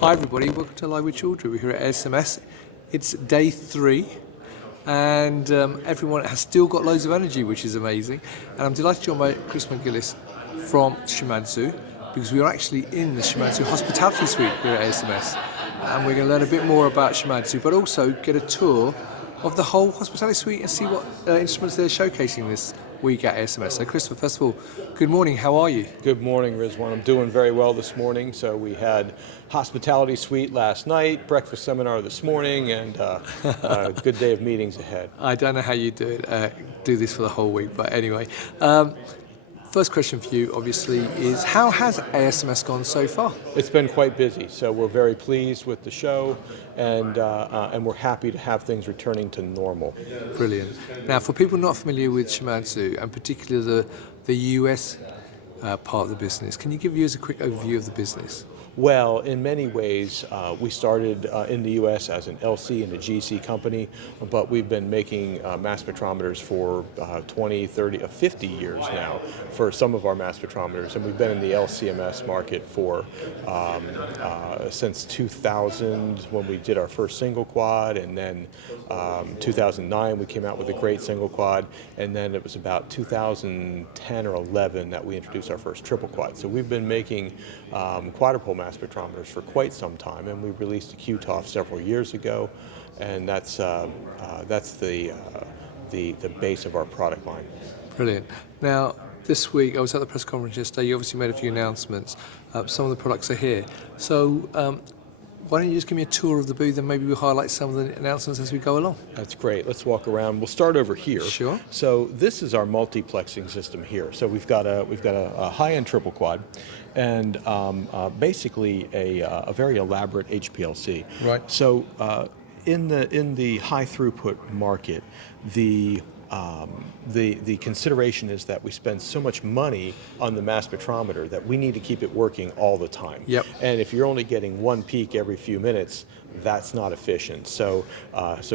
Hi everybody, welcome to Live with Children. We're here at ASMS. It's day 3 and everyone has still got loads of energy, which is amazing. And I'm delighted to join by Chris and Gilles from Shimadzu, because we are actually in the Shimadzu Hospitality Suite here at ASMS. And we're going to learn a bit more about Shimadzu, but also get a tour of the whole hospitality suite and see what instruments they're showcasing this week at ASMS. So Christopher, first of all, good morning, how are you? Good morning, Rizwan. I'm doing very well this morning. So we had hospitality suite last night, breakfast seminar this morning, and a good day of meetings ahead. I don't know how you do this for the whole week, but anyway. First question for you, obviously, is how has ASMS gone so far? It's been quite busy, so we're very pleased with the show, and we're happy to have things returning to normal. Brilliant. Now, for people not familiar with Shimadzu, and particularly the US part of the business, can you give us a quick overview of the business? Well, in many ways, we started in the U.S. as an LC and a GC company, but we've been making mass spectrometers for 20, 30, 50 years now for some of our mass spectrometers, and we've been in the LCMS market for since 2000 when we did our first single quad, and then 2009 we came out with a great single quad, and then it was about 2010 or 11 that we introduced our first triple quad. So we've been making quadruple mass spectrometers for quite some time, and we released a QTOF several years ago, and that's the base of our product line. Brilliant. Now, this week I was at the press conference yesterday. You obviously made a few announcements. Some of the products are here. So why don't you just give me a tour of the booth and maybe we'll highlight some of the announcements as we go along. That's great. Let's walk around. We'll start over here. Sure. So this is our multiplexing system here. So we've got a high-end triple quad, and basically a very elaborate HPLC. Right. So in the high throughput market, the consideration is that we spend so much money on the mass spectrometer that we need to keep it working all the time. Yep. And if you're only getting one peak every few minutes, that's not efficient. So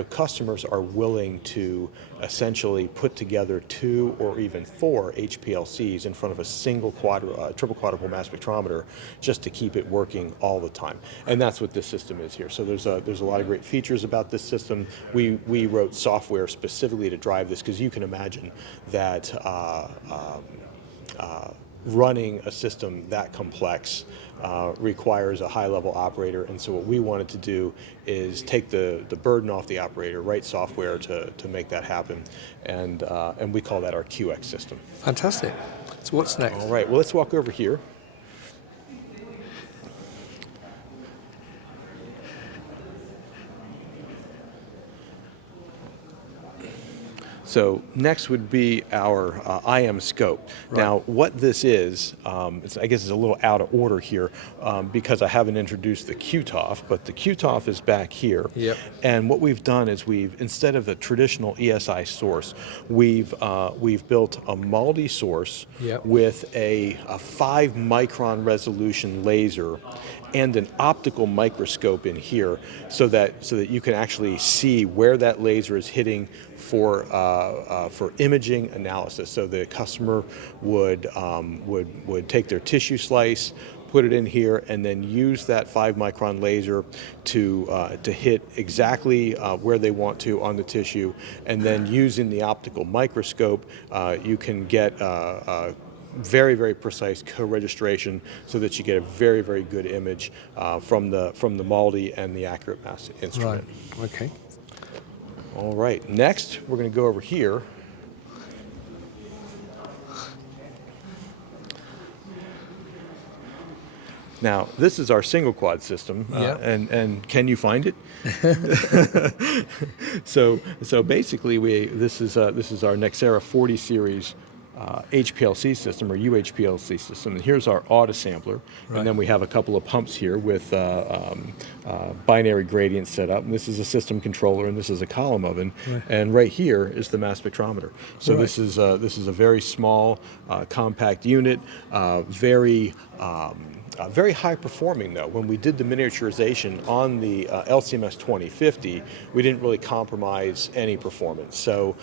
customers are willing to essentially put together 2 or even 4 HPLCs in front of a single triple quadruple mass spectrometer just to keep it working all the time. And that's what this system is here. So there's a lot of great features about this system. We wrote software specifically to drive this, because you can imagine that running a system that complex requires a high-level operator, and so what we wanted to do is take the burden off the operator, write software to make that happen, and we call that our QX system. Fantastic. So what's next? All right, well, let's walk over here. So next would be our IM scope. Right. Now, what this is, I guess it's a little out of order here because I haven't introduced the QTOF, but the QTOF is back here. Yep. And what we've done is instead of the traditional ESI source, we've built a multi-source. Yep. With a 5 micron resolution laser and an optical microscope in here, so that you can actually see where that laser is hitting for imaging analysis. So the customer would take their tissue slice, put it in here, and then use that 5 micron laser to hit exactly where they want to on the tissue, and then using the optical microscope, you can get very, very precise co-registration, so that you get a very, very good image from the multi and the accurate mass instrument. Right. Okay. All right. Next, we're going to go over here. Now, this is our single quad system, and can you find it? So basically, this is our Nexera 40 series HPLC system, or UHPLC system. And here's our autosampler, right. And then we have a couple of pumps here with binary gradient set up. And this is a system controller, and this is a column oven. Right. And right here is the mass spectrometer. So right. This is a very small, compact unit, very high performing though. When we did the miniaturization on the LCMS 2050, we didn't really compromise any performance. So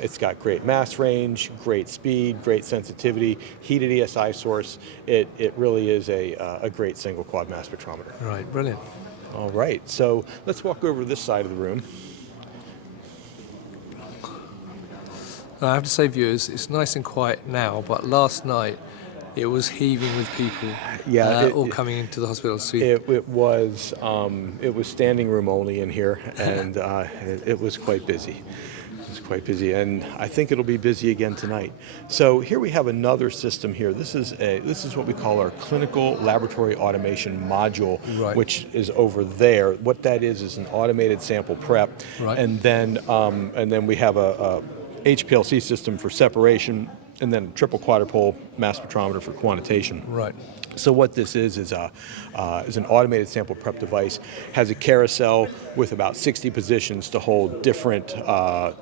it's got great mass range, great speed, speed, great sensitivity, heated ESI source. It really is a great single quad mass spectrometer. Right, brilliant. All right, so let's walk over to this side of the room. Now, I have to say, viewers, it's nice and quiet now, but last night it was heaving with people, all coming into the hospital suite. It was standing room only in here, and it was quite busy. It was quite busy, and I think it'll be busy again tonight. So here we have another system here. This is what we call our clinical laboratory automation module, Right. which is over there. What that is an automated sample prep, Right. and then we have a HPLC system for separation, and then triple quadrupole mass spectrometer for quantitation. Right. So what this is an automated sample prep device. Has a carousel with about 60 positions to hold different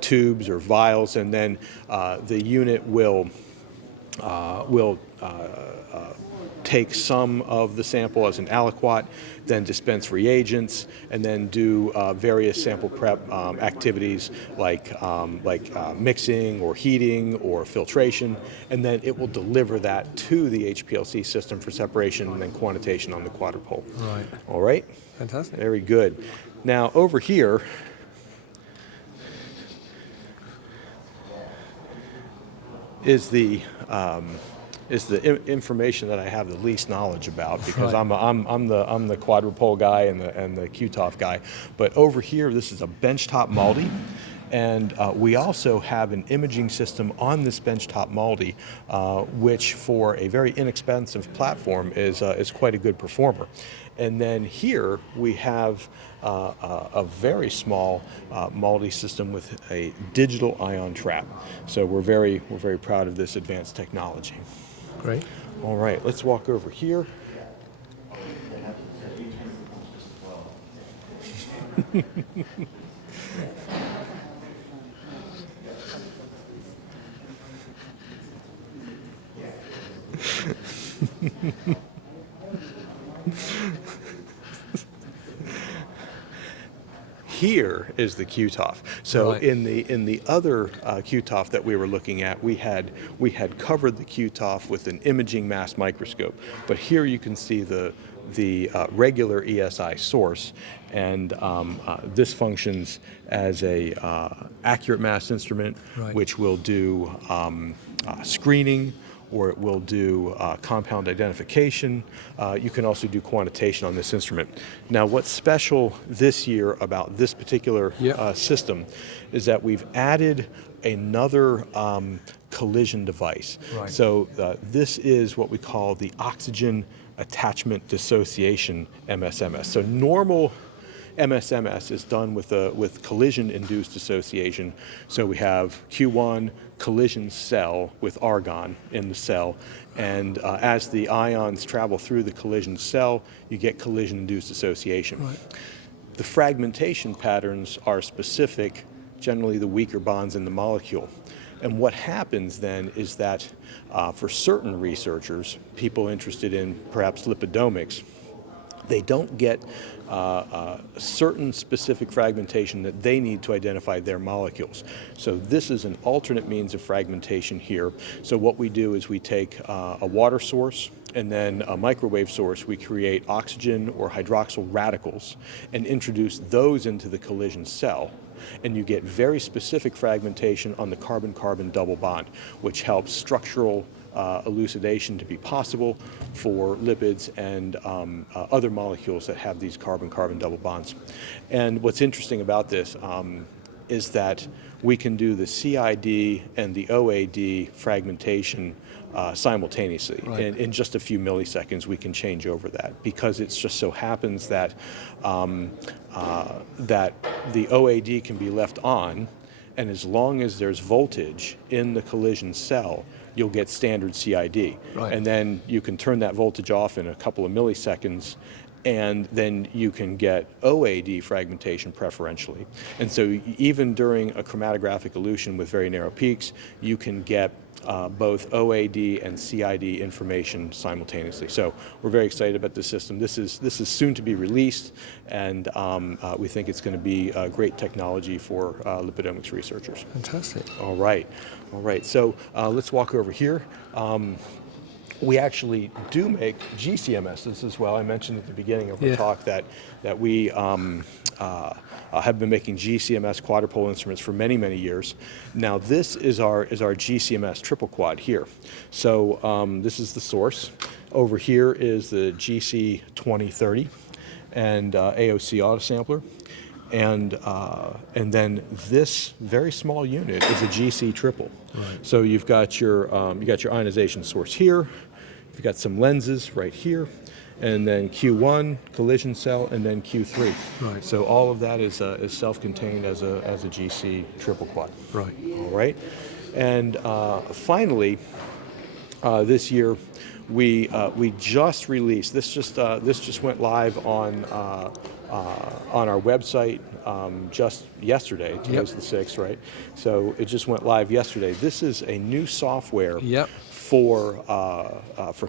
tubes or vials, and then the unit will take some of the sample as an aliquot, then dispense reagents, and then do various sample prep activities like mixing or heating or filtration, and then it will deliver that to the HPLC system for separation and then quantitation on the quadrupole. Right. All right? Fantastic. Very good. Now over here is the information that I have the least knowledge about, because Right. I'm the quadrupole guy and the QTOF guy. But over here, this is a benchtop MALDI, and we also have an imaging system on this benchtop MALDI, which for a very inexpensive platform is quite a good performer. And then here we have a very small MALDI system with a digital ion trap. So we're very proud of this advanced technology. Great. All right, let's walk over here. Here is the QTOF. So Right. in the other QTOF that we were looking at, we had covered the QTOF with an imaging mass microscope. But here you can see the regular ESI source, and this functions as a accurate mass instrument, Right. which will do screening, or it will do compound identification. You can also do quantitation on this instrument. Now, what's special this year about this particular system is that we've added another collision device. Right. So this is what we call the oxygen attachment dissociation MSMS. So normal MSMS is done with collision-induced dissociation. So we have Q1 collision cell with argon in the cell, and as the ions travel through the collision cell, you get collision-induced dissociation. Right. The fragmentation patterns are specific, generally the weaker bonds in the molecule. And what happens then is that for certain researchers, people interested in perhaps lipidomics, they don't get certain specific fragmentation that they need to identify their molecules. So this is an alternate means of fragmentation here. So what we do is we take a water source and then a microwave source. We create oxygen or hydroxyl radicals and introduce those into the collision cell. And you get very specific fragmentation on the carbon-carbon double bond, which helps structural elucidation to be possible for lipids and other molecules that have these carbon-carbon double bonds. And what's interesting about this is that we can do the CID and the OAD fragmentation simultaneously. Right. In just a few milliseconds, we can change over that, because it just so happens that that the OAD can be left on, and as long as there's voltage in the collision cell, you'll get standard CID. Right. And then you can turn that voltage off in a couple of milliseconds, and then you can get OAD fragmentation preferentially. And so even during a chromatographic elution with very narrow peaks, you can get both OAD and CID information simultaneously. So we're very excited about this system. This is soon to be released, and we think it's going to be a great technology for lipidomics researchers. Fantastic. All right. So let's walk over here. We actually do make GCMSs as well. I mentioned at the beginning of our talk that we have been making GCMS quadrupole instruments for many, many years. Now this is our GCMS triple quad here. So this is the source. Over here is the GC2030 and AOC autosampler. And then this very small unit is a GC triple. Right. So you've got your ionization source here. You've got some lenses right here, and then Q1 collision cell, and then Q3. Right. So all of that is self-contained as a GC triple quad. Right. All right. And finally, this year we just released this. Just went live on our website just yesterday. Today's the 6th, right? So it just went live yesterday. This is a new software for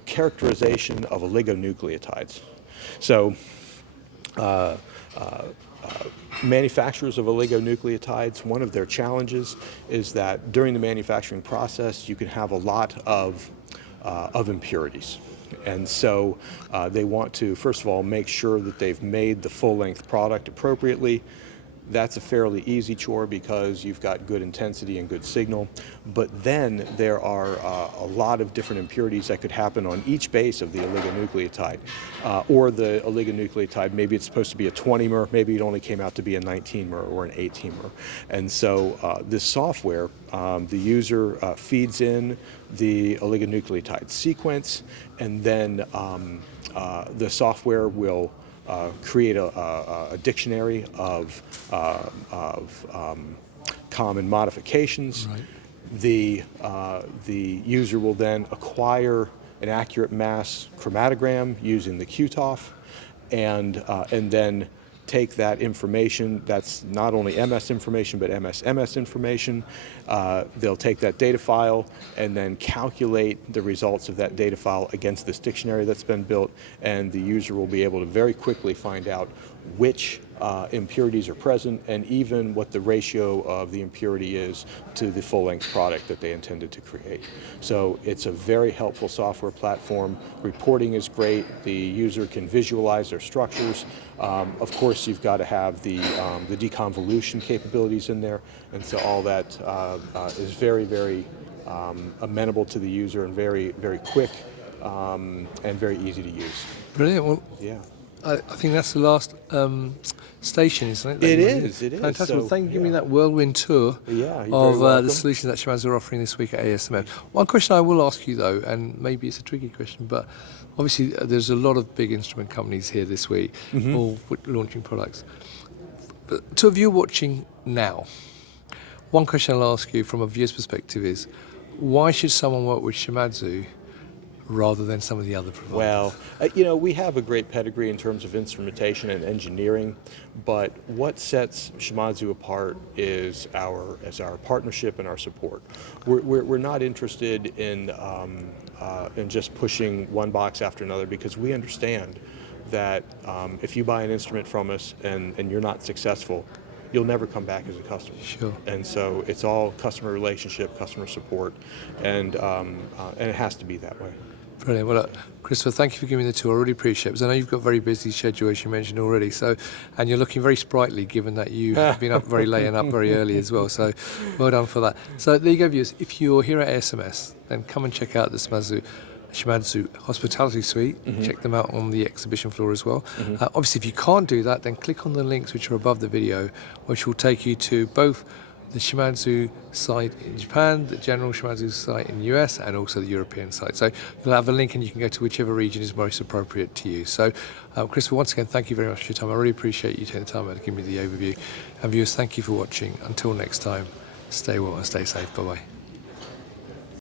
characterization of oligonucleotides. So manufacturers of oligonucleotides, one of their challenges is that during the manufacturing process you can have a lot of impurities. And so they want to, first of all, make sure that they've made the full-length product appropriately. That's a fairly easy chore because you've got good intensity and good signal. But then there are a lot of different impurities that could happen on each base of the oligonucleotide. Or the oligonucleotide, maybe it's supposed to be a 20-mer, maybe it only came out to be a 19-mer or an 18-mer. And so this software, the user feeds in the oligonucleotide sequence, and then the software will create a dictionary of common modifications. Right. The user will then acquire an accurate mass chromatogram using the QTOF, and then take that information. That's not only MS information, but MS information. They'll take that data file and then calculate the results of that data file against this dictionary that's been built, and the user will be able to very quickly find out which impurities are present and even what the ratio of the impurity is to the full-length product that they intended to create. So it's a very helpful software platform. Reporting is great. The user can visualize their structures. Of course, you've got to have the deconvolution capabilities in there, and so all that is very, very amenable to the user and very, very quick and very easy to use. Brilliant. Well, yeah. I think that's the last station, isn't it? It is. Fantastic. So, well, thank you for giving me that whirlwind tour of the solutions that Shimadzu are offering this week at ASMS. One question I will ask you, though, and maybe it's a tricky question, but obviously there's a lot of big instrument companies here this week, all launching products. But to a viewer watching now, one question I'll ask you from a viewer's perspective is, why should someone work with Shimadzu rather than some of the other providers? Well, we have a great pedigree in terms of instrumentation and engineering, but what sets Shimadzu apart is our partnership and our support. We're not interested in just pushing one box after another, because we understand that if you buy an instrument from us and you're not successful, you'll never come back as a customer. Sure. And so it's all customer relationship, customer support, and it has to be that way. Brilliant. Well, Christopher, thank you for giving me the tour. I really appreciate it, because I know you've got a very busy schedule, as you mentioned already. So, and you're looking very sprightly, given that you have been up very late and up very early as well. So, well done for that. So, there you go, viewers. If you're here at ASMS, then come and check out the Shimadzu Hospitality Suite. Check them out on the exhibition floor as well. Obviously, if you can't do that, then click on the links which are above the video, which will take you to both the Shimadzu site in Japan, the general Shimadzu site in the US, and also the European site. So you'll have a link and you can go to whichever region is most appropriate to you. So Christopher, once again, thank you very much for your time. I really appreciate you taking the time out to give me the overview. And viewers, thank you for watching. Until next time, stay well and stay safe. Bye-bye.